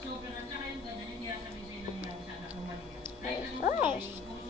Super, at saka yung ganyan, hindi sasabihin sa'yo nangyari sa anak mo mali yan. Kahit anong Uy. sabihin, kung